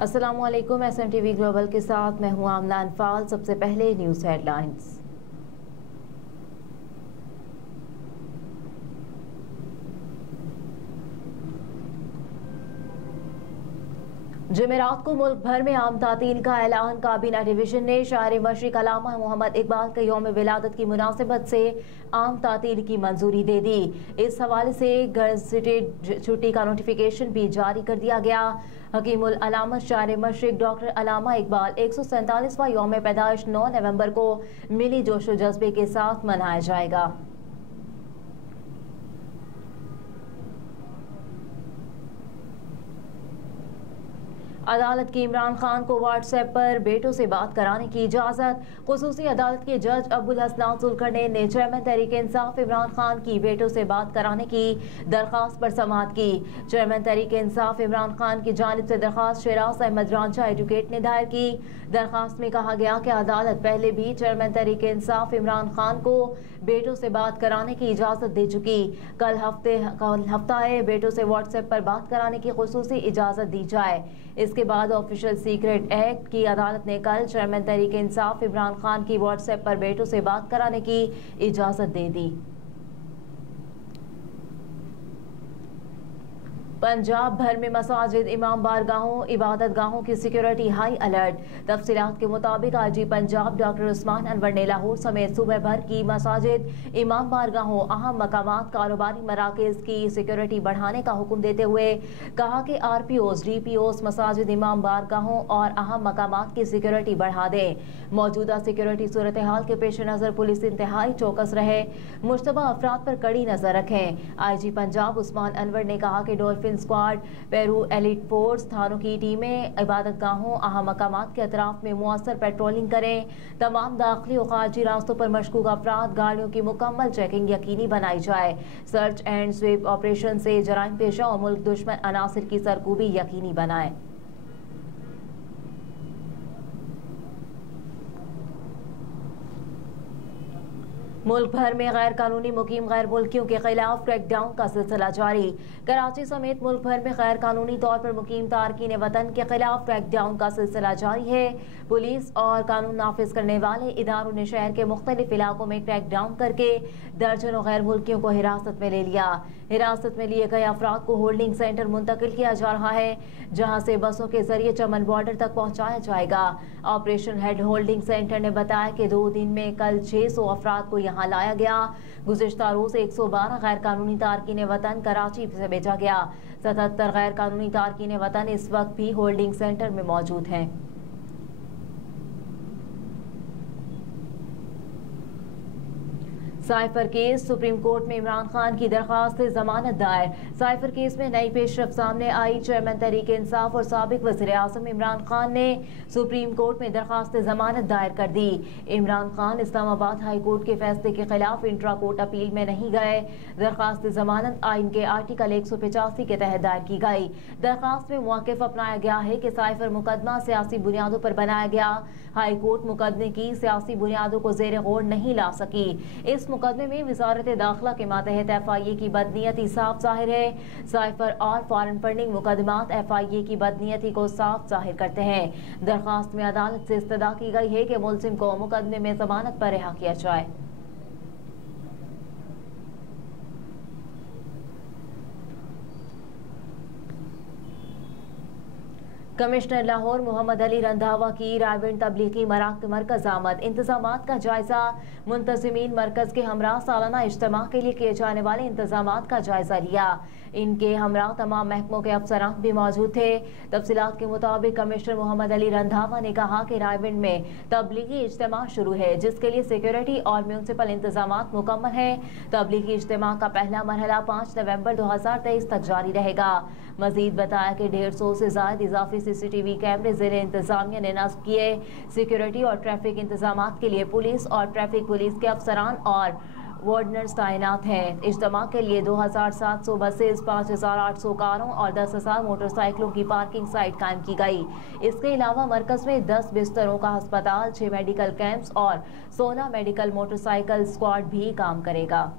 अस्सलामुअलैकुम, SMTV global के साथ मैं हूं आमना अनफाल। सबसे पहले न्यूज़ हेडलाइंस। जुमेरात को मुल्क भर में आम तातील का ऐलान। काबीना डिवीजन ने शायर मशरिक अल्लामा मोहम्मद इकबाल के यौम विलादत की मुनासिबत से आम तातील की मंजूरी दे दी। इस हवाले से गज़टेड छुट्टी का नोटिफिकेशन भी जारी कर दिया गया। हकीमुल अलामत शायर मशरिक डॉक्टर अल्लामा इकबाल 147वां यौम पैदाइश 9 नवंबर को मिली जोशो जज्बे के साथ मनाया जाएगा। अदालत की इमरान खान को व्हाट्सएप पर बेटों से बात कराने की इजाज़त। खुसूसी अदालत के जज अब्दुल हसनान जुल्करनैन ने चेयरमैन तहरीक इंसाफ इमरान खान की बेटों से बात कराने की दरख्वास्त पर समाअत की। चेयरमैन तहरीक इंसाफ इमरान खान की जानिब से दरख्वास्त शराज अहमद रांझा एडवोकेट ने दायर की। दरख्वास्त में कहा गया कि अदालत पहले भी चेयरमैन तहरीक इंसाफ इमरान खान को बेटों से बात कराने की इजाज़त दे चुकी। कल हफ्ता है बेटों से व्हाट्सएप पर बात कराने की खुसूसी इजाज़त दी जाए। इसके बाद ऑफिशियल सीक्रेट एक्ट की अदालत ने कल चेयरमैन तहरीक इंसाफ इमरान खान की व्हाट्सएप पर बेटों से बात कराने की इजाज़त दे दी। पंजाब भर में मसाजिद, इमाम बारगाहों, इबादत गाहों की सिक्योरिटी हाई अलर्ट। तफसीलात के मुताबिक आईजी पंजाब डॉक्टर उस्मान अनवर ने लाहौर समेत सूबे भर की मसाजिद, इमाम बारगाहों, अहम मकामात, कारोबारी मराकज़ की सिक्योरिटी बढ़ाने का हुक्म देते हुए कहा कि RPOs, DPOs मसाजिद, इमाम बारगाहों और अहम मकामात की सिक्योरिटी बढ़ा दें। मौजूदा सिक्योरिटी सूरत हाल के पेश नज़र पुलिस इंतहाई चौकस रहे, मुश्तबा अफराद पर कड़ी नजर रखें। IG पंजाब उस्मान अनवर ने कहा कि dolphin squad, Peru elite force, थानों की टीमें इबादत गाहों, अहम मकामात के अतराफ में मुअस्सर पेट्रोलिंग करें। तमाम दाखिली और खारजी रास्तों पर मशकूक अफराद, गाड़ियों की मुकम्मल चेकिंग यकीनी बनाई जाए। सर्च एंड स्वीप ऑपरेशन से जराइम पेशा और मुल्क दुश्मन अनासिर की सरकूबी यकीनी बनाए। मुल्क भर में गैर कानूनी मुकीम गैर मुल्कियों के खिलाफ क्रैकडाउन का सिलसिला जारी। कराची समेत मुल्क भर में गैर कानूनी तौर पर मुकीम तारकीन वतन के खिलाफ क्रैकडाउन का सिलसिला जारी है। पुलिस और कानून नाफिज करने वाले इदारों ने शहर के मुख्तलिफ इलाकों में क्रैकडाउन करके दर्जनों गैर मुल्कियों को हिरासत में ले लिया। हिरासत में लिए गए अफराद को होल्डिंग सेंटर मुंतकिल किया जा रहा है, जहाँ से बसों के जरिए चमन बॉर्डर तक पहुँचाया जाएगा। ऑपरेशन हेड होल्डिंग सेंटर ने बताया कि 2 दिन में कल 600 अफराद को यहाँ लाया गया। गुज़िश्ता रोज 112 गैर कानूनी तारकीन वतन कराची से भेजा गया। 77 गैर कानूनी तारकीन वतन इस वक्त भी होल्डिंग सेंटर में मौजूद हैं। साइफर केस, सुप्रीम कोर्ट में इमरान खान की दरखास्त से जमानत दायर। साइफर केस में नई पेशरफ सामने आई। चेयरमैन तहरीक इंसाफ और साबिक वज़ीर आज़म इमरान खान ने सुप्रीम कोर्ट में दरखास्त जमानत दायर कर दी। इमरान खान इस्लामाबाद हाई कोर्ट के फैसले के खिलाफ इंट्रा कोर्ट अपील में नहीं गए। दरखास्त जमानत आइन के आर्टिकल 185 के तहत दायर की गई। दरखास्त में मौक़िफ़ अपनाया गया है कि साइफर मुकदमा सियासी बुनियादों पर बनाया गया। हाई कोर्ट मुकदमे की सियासी बुनियादों को ज़ेर गौर नहीं ला सकी। इस मुकदमे में वज़ारत दाखिला के मातहत FIA की बदनीयती साफ जाहिर है। साइफर और फॉरेन फंडिंग मुकदमात FIA की बदनीयती को साफ जाहिर करते हैं। दरखास्त में अदालत से इस्तदा की गई है कि मुलजिम को मुकदमे में जमानत पर रिहा किया जाए। कमिश्नर लाहौर मोहम्मद अली रंधावा की रायविंड तबलीगी मरकज आमद। इंतजामात का जायजा। मुंतजिमीन मरकज के हमरा सालाना इज्तिमा के लिए किए जाने वाले इंतजामात का जायजा लिया। इनके हमरा तमाम महकमों के अफसरान भी मौजूद थे। तफसीलात के मुताबिक कमिश्नर मोहम्मद अली रंधावा ने कहा कि रायविंड में तबलीगी इज्तिमा शुरू है, जिसके लिए सिक्योरिटी और म्यूनसिपल इंतजामात मुकम्मल है। तबलीगी इज्तिमा का पहला मरहला 5 नवंबर 2023 तक जारी रहेगा। मजीद बताया कि 150 से ज्यादा इजाफी CCTV कैमरे ज़ेरे इंतजामिया ने नस्ब किए। सिक्योरिटी और ट्रैफिक इंतजामात के लिए पुलिस और ट्रैफिक पुलिस के अफसरान और वार्डनर्स तैनात हैं। इज्तिमा के लिए 2700 बसेस, 5800 कारों और 10,000 मोटरसाइकिलों की पार्किंग साइट कायम की गई। इसके अलावा मरकज में 10 बिस्तरों का अस्पताल, 6 मेडिकल कैंप्स और 16 मेडिकल मोटरसाइकिल स्क्वाड भी काम करेगा।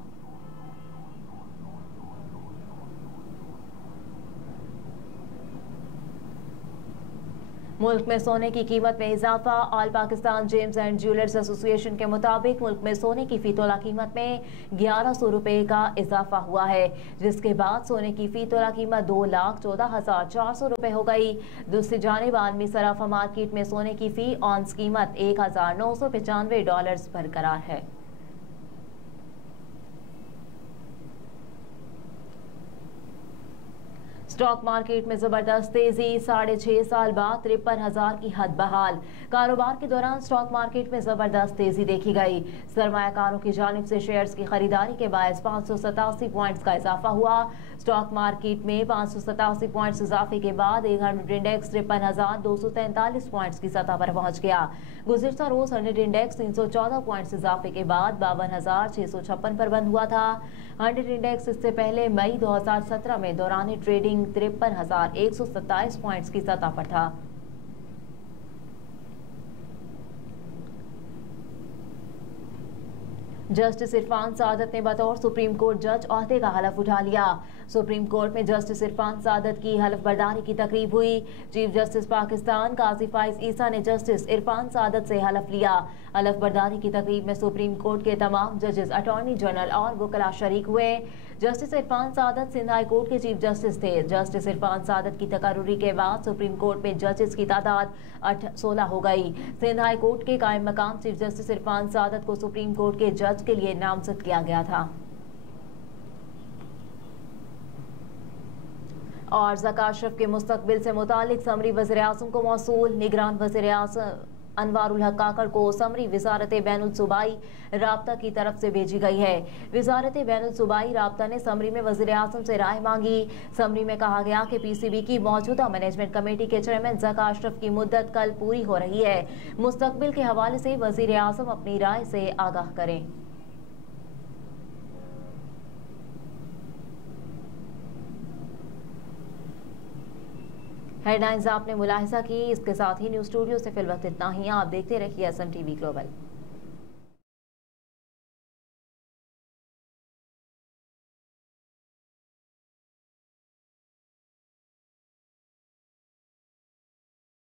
मुल्क में सोने की कीमत में इजाफा। All Pakistan James and jewellers association के मुताबिक मुल्क में सोने की फी तोला कीमत में 1100 रुपए का इजाफा हुआ है, जिसके बाद सोने की फी तोला कीमत 2,14,400 रुपए हो गई। दूसरी जानिब आलमी सराफा मार्केट में सोने की फी ऑन्स कीमत $1,995 बरकरार है। स्टॉक मार्केट में जबरदस्त तेजी, 6.5 साल बाद 53,000 की हद बहाल। कारोबार के दौरान स्टॉक मार्केट में जबरदस्त तेजी देखी गई। सरमायाकारों की जानिब से शेयर्स की खरीदारी के बायस 587 पॉइंट्स का इजाफा हुआ। स्टॉक मार्केट में 587 पॉइंट्स इजाफे के बाद 100 इंडेक्स 53,243 पॉइंट्स की सतह पर पहुंच गया। गुज़िश्ता रोज 100 इंडेक्स 314 पॉइंट्स इजाफे के बाद 52,656 पर बंद हुआ था। 100 इंडेक्स इससे पहले मई 2017 में दौरान ट्रेडिंग 53,127 पॉइंट्स की सतह पर था। जस्टिस इरफान सादत ने बतौर सुप्रीम कोर्ट जज ओहदे का हलफ उठा लिया। सुप्रीम कोर्ट में जस्टिस इरफान सादत की हलफ बर्दारी की तकरीब हुई। चीफ जस्टिस पाकिस्तान काजी फाइज ईसा ने जस्टिस इरफान सादत से हलफ लिया। हलफ बर्दारी की तकरीब में सुप्रीम कोर्ट के तमाम जजेस, अटॉर्नी जनरल और वकला शरीक हुए। जस्टिस इरफान सादत सिंध हाई कोर्ट के चीफ जस्टिस थे। जस्टिस इरफान सादत की तकर्रुरी के बाद सुप्रीम कोर्ट में जजेस की तादाद 16 हो गई। सिंध हाई कोर्ट के कायम मकाम चीफ जस्टिस इरफान सादत को सुप्रीम कोर्ट के जज के लिए नामजद किया गया था। और ज़का अशरफ के मुस्तकबिल से मुतालिक समरी वज़ीर आज़म को मौसूल। निगरान वज़ीर आज़म अनवारुल हक काकड़ को समरी वजारत बैनुल सूबाई राब्ता की तरफ से भेजी गई है। वजारत बैनुल सूबाई राब्ता ने समरी में वज़ीर आज़म से राय मांगी। समरी में कहा गया कि PCB की मौजूदा मैनेजमेंट कमेटी के चेयरमैन ज़का अशरफ की मुद्दत कल पूरी हो रही है। मुस्तकबिल के हवाले से वज़ीर आज़म अपनी राय से आगाह करें। हेडलाइंस आपने मुलाहिजा की। इसके साथ ही न्यूज़ स्टूडियो से फिल वक्त इतना ही। आप देखते रहिए SMTV ग्लोबल।